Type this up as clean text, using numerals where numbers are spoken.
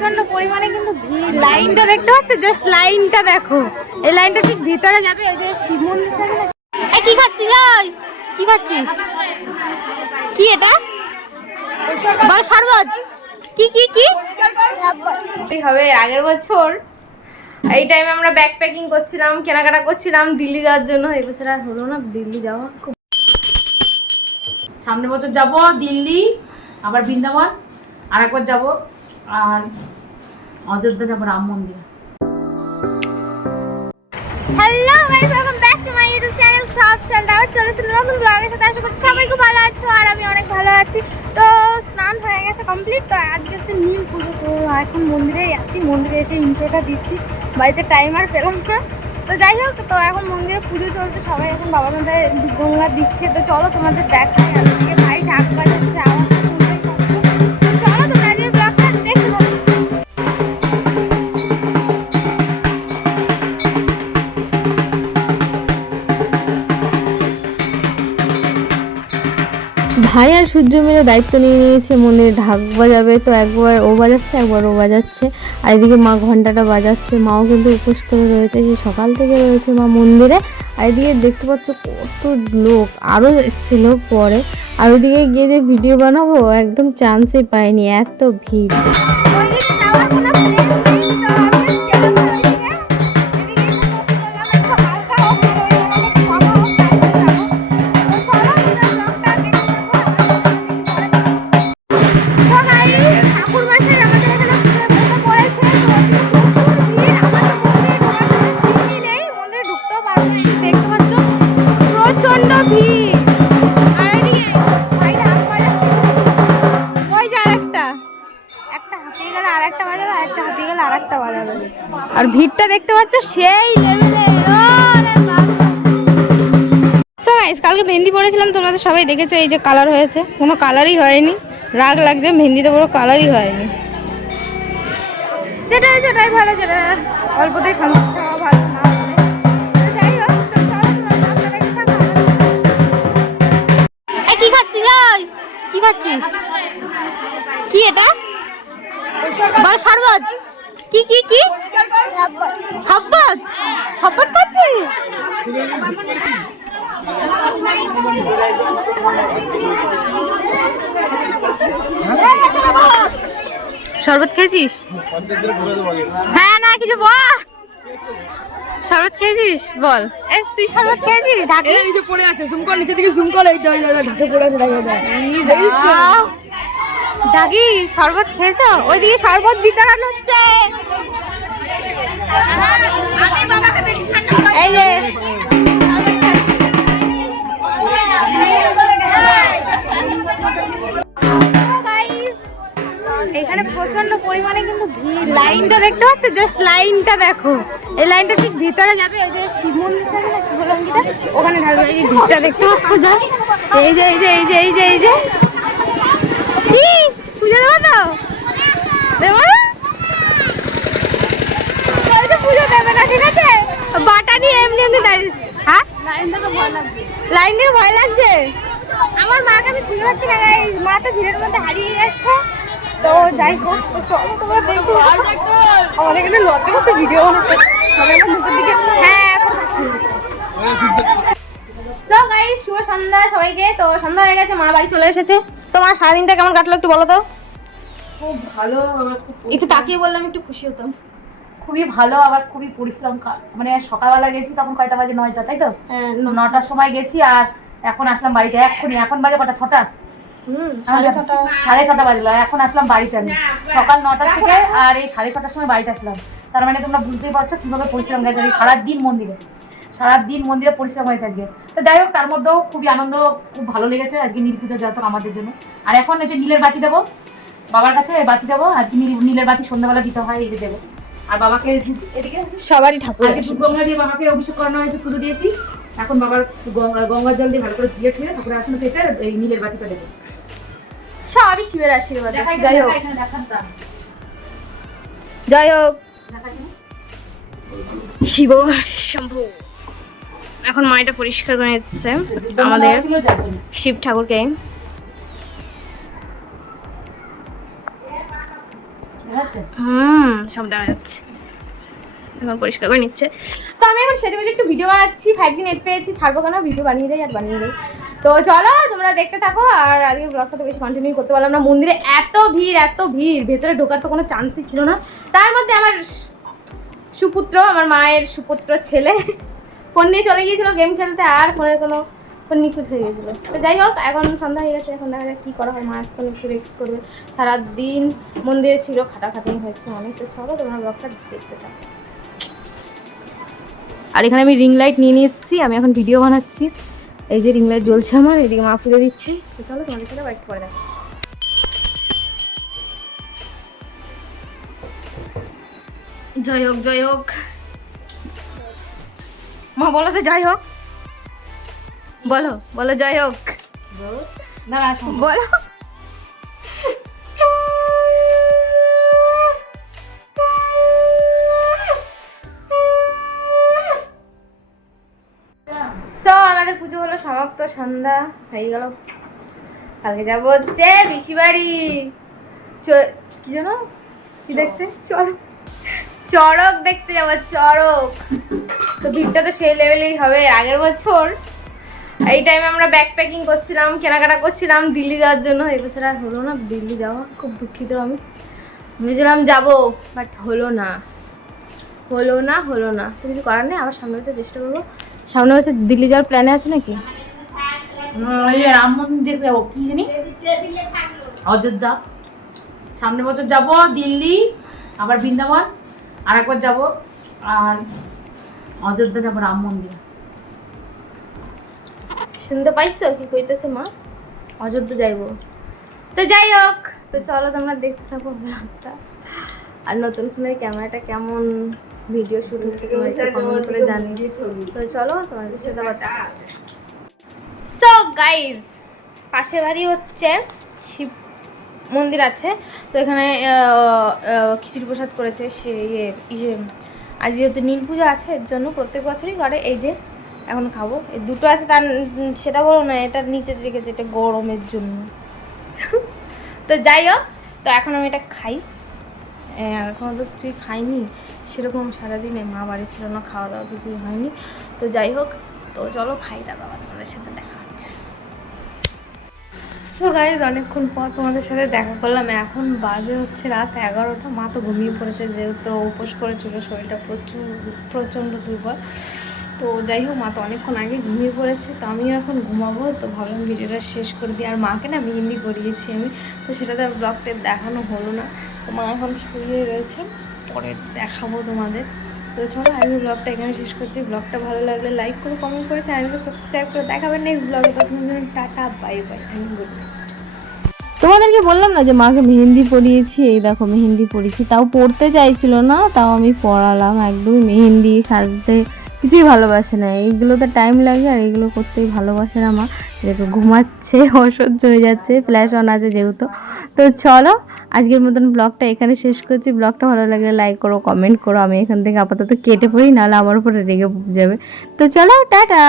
প্রচন্ড পরিমাণে কিন্তু ভিড়। লাইনটা দেখতে পাচ্ছ? জাস্ট লাইনটা দেখো। এই লাইনটা ঠিক ভিতরে যাবে। ওই যে শিব মন্দির থাকে না। এই কি খাচ্ছিস? কি খাচ্ছিস? কি এটা? বল শরবত। কি কি কি হবে? আগের বছর এই টাইমে আমরা ব্যাগ প্যাকিং করছিলাম, কেনাকাটা করছিলাম দিল্লি যাওয়ার জন্য। এই বছর আর হলো না দিল্লি যাওয়া। সামনের বছর যাব দিল্লি, আবার বৃন্দাবন আর একবার যাব, আর অযোধ্যা যাব রাম মন্দিরে। Hello guys, welcome back to my YouTube channel সবশাল দাওয়াত। চলেছিল নতুন ব্লগের সাথে। আশা করছি সবাই খুব ভালো আছো আর আমি অনেক ভালো আছি। তো স্নান হয়ে গেছে কমপ্লিট। তো আজকে হচ্ছে নীল পুজো। তো এখন মন্দিরেই আছি, মন্দিরে এসে ইন্ট্রোটা দিচ্ছি। বাড়িতে টাইম আর পেলাম না। তো যাই হোক, তো এখন মন্দিরে পুজো চলছে, সবাই এখন বাবা মাথায় গঙ্গা দিচ্ছে। তো চলো তোমাদের দেখাই। আজকে ভাই ঢাক বাজাচ্ছে, আওয়াজটা শুনতে পাচ্ছ। তো চলো তোমরা আজকের ব্লগটা দেখতে পাবো। ভাই আর সূর্য মিলে দায়িত্ব নিয়ে নিয়েছে, মন্দিরে ঢাক বাজাবে। তো একবার ও বাজাচ্ছে, একবার ও বাজাচ্ছে। আর এদিকে মা ঘন্টাটা বাজাচ্ছে। মাও কিন্তু উপোস করে রয়েছে, সেই সকাল থেকে রয়েছে মা মন্দিরে। আর এদিকে দেখতে পাচ্ছ কত লোক আরও এসেছিল পরে। আর ওইদিকে গিয়ে যে ভিডিও বানাবো একদম চান্সই পাইনি, এত ভিড়। আর ভিড়টা দেখতে পাচ্ছ সেই লেভেলে। সো গাইস, কালকে মেহেন্দি পড়েছিলাম, তোমরা তো সবাই দেখেছো। এই যে কালার হয়েছে, কোনো কালারই হয়নি। রাগ লাগছে, মেহেন্দিতে পুরো কালারই হয়নি। যেটা হয়েছে ওটাই ভালো, যেটা অল্পতেই সন্তুষ্ট হওয়া ভালো না হলে। যাই হোক, তো চলো তোমরা আপনারা কি থাকো। এই কি খাচ্ছিস? কি খাচ্ছিস? কি এটা? বল শরবত। কি কি কি? শরবত। শরবত খাচ্ছিস? শরবত খেয়েছিস? হ্যাঁ না কিছু বল। শরবত খেয়েছিস বল। এস তুই শরবত খেয়েছিস? ঢাকি নিচে পড়ে আছে, জুম কর, নিচে দিকে জুম কর। এই ঢাকে পড়ে আছে, ঢাকি শরবত খেয়েছো? ওইদিকে শরবত বিতরণ হচ্ছে। এই যে এখানে প্রচন্ড পরিমাণে কিন্তু ভিড়। লাইনটা দেখতে পাচ্ছ? জাস্ট লাইনটা দেখো। এই লাইনটা ঠিক ভিতরে যাবে। ওই যে শিব মন্দির থাকে না, শিবলঙ্গিটা, ওখানে ঢালবে। এই যে ভিড়টা দেখতে পাচ্ছ জাস্ট। এই যে এই যে এই যে এই যে এই যে কি পুজো দেবো তো দেবো না? পুজো দেবে না, ঠিক আছে? বাটা নিয়ে এমনি এমনি দাঁড়িয়ে। হ্যাঁ, লাইন থেকে ভয় লাগছে। আমার মাকে আমি খুঁজে পাচ্ছি না গাইস, মা তো ভিড়ের মধ্যে হারিয়ে যাচ্ছে। তো যাই হোক, চলো তোমরা দেখো। আমার এখানে লজ্জা করছে ভিডিও বানাতে, সবাই আমার মুখের দিকে। হ্যাঁ, সো গাইস, শুভ সন্ধ্যা সবাইকে। তো সন্ধ্যা হয়ে গেছে, মা বাড়ি চলে এসেছে। তোমার সারাদিনটা কেমন কাটলো একটু বলো তো। খুব ভালো, একটু তাকিয়ে বললাম একটু খুশি হতাম। খুবই ভালো, আবার খুবই পরিশ্রম। মানে সকালবেলা গেছি, তখন কয়টা বাজে? 9টা, তাই তো? 9টার সময় গেছি আর এখন আসলাম বাড়িতে এক্ষুনি। এখন বাজে কটা? 6টা। 6:30 বাজলো, এখন আসলাম বাড়িতে আমি সকাল 9টা থেকে। আর এই 6:30টার সময় বাড়িতে আসলাম। তার মানে তোমরা বুঝতেই পারছো কিভাবে পরিশ্রম গেছে। সারাদিন মন্দিরে পরিশ্রম হয়েছে আজকে। তো যাই হোক, তার মধ্যেও খুবই আনন্দ, খুব ভালো লেগেছে আজকে নীল পুজো যত আমাদের জন্য। আর এখন এই যে নীলের বাতি দেবো বাবার কাছে, বাতি দেবো। আর নীলের বাতি সন্ধ্যাবেলা দিতে হয়, এই যে দেবো। আর বাবাকে এদিকে সবারই ঠাকুর আজকে দুধ গঙ্গা দিয়ে বাবাকে অভিষেক করানো হয়েছে, পুজো দিয়েছি। এখন বাবার গঙ্গার জল দিয়ে ভালো করে ধুয়ে ঠুয়ে ঠাকুরের আসনে থেকে এই নীলের বাতিটা দেবো। সবই শিবের আশীর্বাদ। যাই হোক, যাই হোক, শিব শম্ভু। এখন মাইটা পরিষ্কার করে দিচ্ছে আমাদের শিব ঠাকুরকে। যাচ্ছে। সব দেখা যাচ্ছে। এখন পরিষ্কার করে নিচ্ছে। তো আমি এখন সেটা একটু ভিডিও বানাচ্ছি, 5G নেট পেয়েছি, ছাড়বো কেন, ভিডিও বানিয়ে দেয় আর বানিয়ে দেয়। তো চলো তোমরা দেখতে থাকো। আর আজকের ব্লগটা তো বেশি কন্টিনিউ করতে পারলাম না, মন্দিরে এত ভিড়, ভেতরে ঢোকার তো কোনো চান্সই ছিল না। তার মধ্যে আমার সুপুত্র, আমার মায়ের সুপুত্র ছেলে ফোন নিয়ে চলে গিয়েছিল গেম খেলতে, আর ফোনের কোনো ফোন নিখোঁজ হয়ে গেছিলো। তো যাই হোক, এখন সন্ধ্যা হয়ে গেছে, এখন দেখা যাক কী করা হয়। মা এখন একটু রেস্ট করবে, সারাদিন মন্দিরে ছিল, খাটাখাটি হয়েছে অনেক। তো চলো তোমরা ব্লগটা দেখতে থাকো। আর এখানে আমি রিং লাইট নিয়ে এসেছি, আমি এখন ভিডিও বানাচ্ছি। এই যে রিং লাইট জ্বলছে আমার, এদিকে মা পুজো দিচ্ছে। তো চলো তোমাদের সাথে বাইক করে দেখো। জয় হোক, জয় হোক মা, বলো তো জয় হোক, বলো বলো জয় হোক, না বলো। সো আমাদের পুজো হলো সমাপ্ত, সন্ধ্যা হয়ে গেল। কালকে যাবো হচ্ছে পিসি বাড়ি, কি জানো কি দেখতে, চড়ক দেখতে যাবো, চড়ক। তো ভিড়টা তো সেই লেভেলেই হবে। আগের বছর এই টাইমে আমরা ব্যাগ প্যাকিং করছিলাম, কেনাকাটা করছিলাম দিল্লি যাওয়ার জন্য। এই বছর আর হলো না দিল্লি যাওয়া, খুব দুঃখিত। আমি ভেবেছিলাম যাবো, বাট হলো না। তো কিছু করার নেই, আবার সামনে বছর চেষ্টা করবো। সামনে বছর দিল্লি যাওয়ার প্ল্যানে আছে নাকি? রাম মন্দির দেখতে যাবো, কি জানি অযোধ্যা। সামনের বছর যাব দিল্লি, আবার বৃন্দাবন, আর একবার যাবো, আর অযোধ্যা যাবো, রাম মন্দির। শুনতে পাইছো কি কইতেছে মা? অযোধ্যা যাইবো। তো যাই হোক, তো চলো তোমরা দেখতে থাকো ব্লগটা। আর নতুন ফোনের ক্যামেরাটা কেমন ভিডিও শুট হচ্ছে তোমার সাথে কমেন্ট করে জানিয়ে। তো চলো তোমাদের সাথে আবার দেখা হচ্ছে। সো গাইজ, পাশে বাড়ি হচ্ছে শিব মন্দির আছে। তো এখানে খিচুড়ি প্রসাদ করেছে সে ইয়ে আজ যেহেতু নীল পুজো আছে, এর জন্য প্রত্যেক বছরই করে। এই যে এখন খাবো, এই দুটো আছে, তার সেটা বলো না, এটার নিচে রেখেছে, এটা গরমের জন্য। তো যাই হোক, তো এখন আমি এটা খাই। এখনও তো কিছুই খাইনি সেরকম, সারাদিনে মা বাড়ি ছিল না, খাওয়া দাওয়া কিছুই হয়নি। তো যাই হোক, তো চলো খাই, তারপর আবার তোমাদের সাথে দেখা হচ্ছে। সো গাইজ, অনেকক্ষণ পর তোমাদের সাথে দেখা করলাম। এখন বাজে হচ্ছে রাত 11টা। মা তো ঘুমিয়ে পড়েছে, যেহেতু উপোস করেছিল, শরীরটা প্রচণ্ড দুর্বল। তো যাই হোক, মা তো অনেকক্ষণ আগে ঘুমিয়ে পড়েছে, তো আমিও এখন ঘুমাবো। তো ভাবলাম ভিডিওটা শেষ করে দিই। আর মাকে না মেহেন্দি করিয়েছি আমি, তো সেটা তো ব্লগটা দেখানো হলো না। তো মা এখন শুয়ে রয়েছে, পরে দেখাবো তোমাদের। তো চলো আমি ব্লগটা এখানে শেষ করছি। ব্লগটা ভালো লাগলে লাইক করে, কমেন্ট করে, চ্যানেলকে সাবস্ক্রাইব করে। দেখাবেন নেক্সট ব্লগে, তখন টাটা, বাই বাই, আমি গুড নাইট। তোমাদেরকে বললাম না যে মাকে মেহেন্দি পরিয়েছি, এই দেখো মেহেন্দি পরিয়েছি। তাও পড়তে চাইছিল না, তাও আমি পড়ালাম। একদমই মেহেন্দি সাজতে কিছুই ভালোবাসে না, এইগুলোতে টাইম লাগে, আর এইগুলো করতেই ভালোবাসে না মা। যেহেতু ঘুমাচ্ছে, অসহ্য হয়ে যাচ্ছে, ফ্ল্যাশ অন আছে যেহেতু। তো চলো আজকের মতন ব্লগটা এখানে শেষ করছি। ব্লগটা ভালো লাগলে লাইক করো, কমেন্ট করো। আমি এখান থেকে আপাতত কেটে পড়ি, নাহলে আমার উপরে রেগে যাবে। তো চলো টাটা।